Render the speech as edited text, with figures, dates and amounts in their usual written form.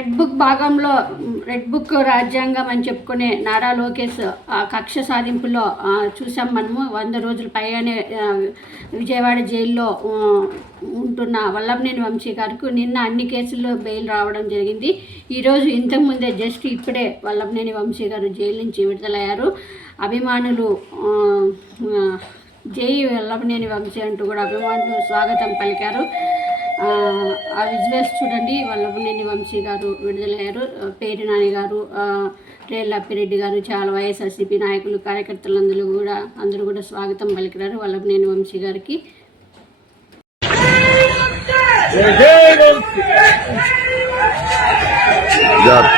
Red book భాగంలో red book రాజ్యాంగం అని చెప్పుకునే నారా లోకేష్ కక్ష సాధింపులో చూసాం మనము. 100 రోజుల పైగానే విజయవాడ జైల్లో ఉంటున్న వల్లభనేని వంశీ గారికి నిన్న అన్ని కేసుల్లో బెయిల్ రావడం జరిగింది. ఈరోజు ఇంతకుముందే జస్ట్ ఇప్పుడే వల్లభనేని వంశీ గారు జైలు నుంచి విడుదలయ్యారు. అభిమానులు జై వల్లభనేని వంశీ అంటూ కూడా అభిమానులు స్వాగతం పలికారు. ఆ విజువల్స్ చూడండి. వల్లభనేని వంశీ గారు విడుదలయ్యారు. పేరు నాని గారు, రేళ్ళ అప్పిరెడ్డి గారు, చాలా వైఎస్ఆర్సీపీ నాయకులు, కార్యకర్తలందరూ కూడా స్వాగతం పలికారు వల్లభనేని వంశీ గారికి. రమేష్ గారు